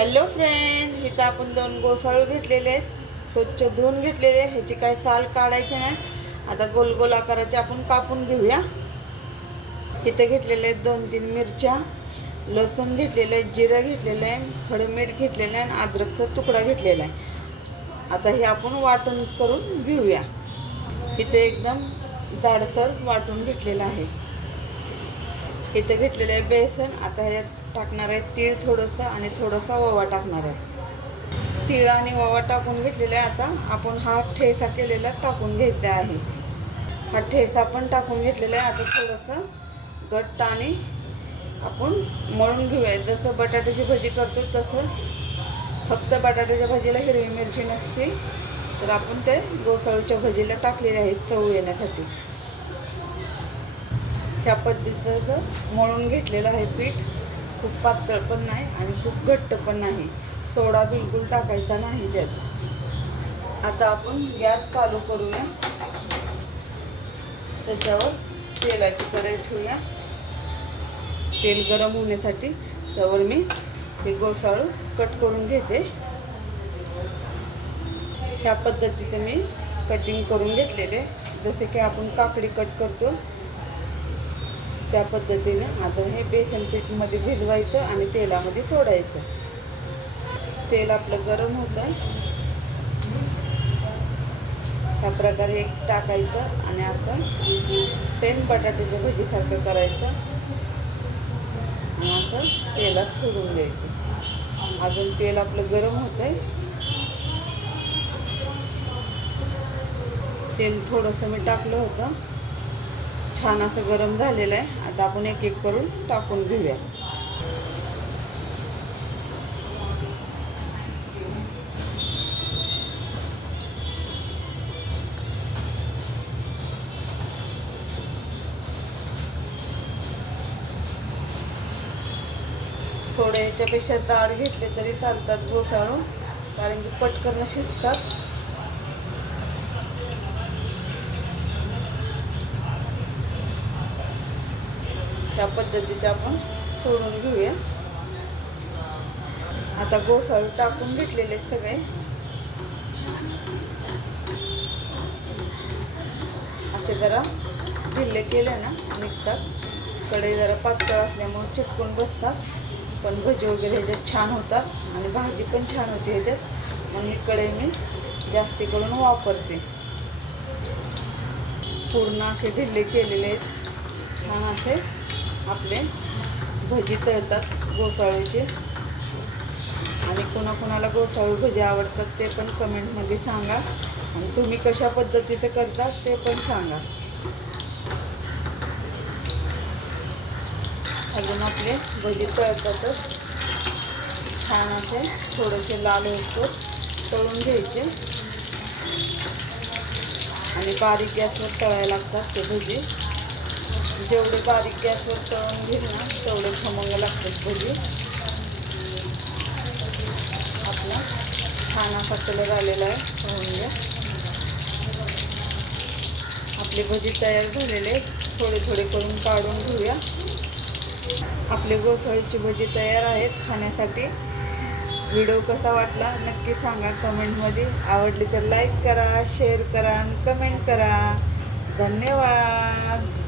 Hello friend, इथं आपण 2 गोसाळू घेतलेले आहेत. स्वच्छ धुवून घेतलेले. ह्याची काय साल काढायची नाही. आता गोल गोल आकाराचे आपण कापून घेऊया. इथे घेतलेले आहेत 2-3 मिरच्या, लसूण घेतलेलं आहे, जिरं घेतलेलं आहे, खडं मीठ घेतलेलं आहे आणि अद्रकचा तुकडा घेतलेला आहे. आता हे आपण वाटण करून घेऊया. इथे एकदम जाडसर वाटून घेतलेलं आहे. इथे घेतलेलं आहे बेसन. आता ह्यात टाकणार आहे तीळ थोडंसं आणि थोडासा ओवा टाकणार आहे. तीळ आणि ओवा टाकून घेतलेला आहे. आता आपण हा ठेचा केलेला टाकून घ्यायचा आहे. हा ठेचा पण टाकून घेतलेला आहे. आता थोडंसं घट्ट आणि आपण मळून घेऊया. जसं बटाट्याची भजी करतो तसं, फक्त बटाट्याच्या भाजीला हिरवी मिरची नसते, तर आपण ते गोसाळूच्या भजीला टाकलेले आहे चव येण्यासाठी. ह्या पद्धतीचं मळून घेतलेलं आहे पीठ. खूप पातळ पण नाही आणि खूप घट्ट पण नाही. सोडा बिलकुल टाकायचा नाही त्यात. आता आपण गॅस चालू करूया. त्याच्यावर तेलाची कढई ठेवूया. तेल गरम होण्यासाठी. त्यावर मी हे गोसाळू कट करून घेते. ह्या पद्धतीचं मी कटिंग करून घेतलेले, जसे की आपण काकडी कट करतो त्या पद्धतीने. आता हे बेसन पीठमध्ये भिजवायचं आणि तेलामध्ये सोडायचं. तेल आपलं गरम होतं आहे. ह्या प्रकारे एक टाकायचं आणि आपण सेम बटाट्याच्या भजीसारखं करायचं आणि असं तेलात सोडून द्यायचं. अजून तेल आपलं गरम होतं आहे. तेल थोडंसं मी टाकलं होतं. छान असं गरम झालेलं आहे. आता आपण एक एक करून टाकून घेऊया. थोडे ह्याच्यापेक्षा जाड घेतले तरी चालतात गोसाळू, कारण की पटकन शिजतात. त्या पद्धतीचे आपण सोडून घेऊया. आता गोसाळू टाकून घेतलेले सगळे. असे जरा ढिल्ले केले ना निघतात. कढई जरा पातळ असल्यामुळे चिटकून बसतात, पण भजी वगैरे ह्याच्यात छान होतात आणि भाजी पण छान होते ह्याच्यात. म्हणून ही कढई मी जास्ती करून वापरते. पूर्ण असे ढिल्ले केलेले आहेत. छान असे आपले भजी तळतात गोसाळूचे. आणि कोणाकोणाला गोसाळू भजी आवडतात ते पण कमेंटमध्ये सांगा, आणि तुम्ही कशा पद्धतीचं करता ते पण सांगा. अजून आपले भजी तळतातच. छान असे थोडेसे लाल होतो तळून घ्यायचे आणि बारीक गॅसवर तळायला लागतात ते भजी. जेवढे बारीक गॅसवर तळून घेईल ना तेवढे खमंग लागतात भजी. आपला छान असा कलर आलेला आहे. पाहून घ्या. आपले भजी तयार झालेले. थोडे थोडे करून काढून घेऊया. आपले गोसाळीची भजी तयार आहेत खाण्यासाठी. व्हिडिओ कसा वाटला नक्की सांगा कमेंटमध्ये. आवडली तर लाईक करा, शेअर करा आणि कमेंट करा. धन्यवाद.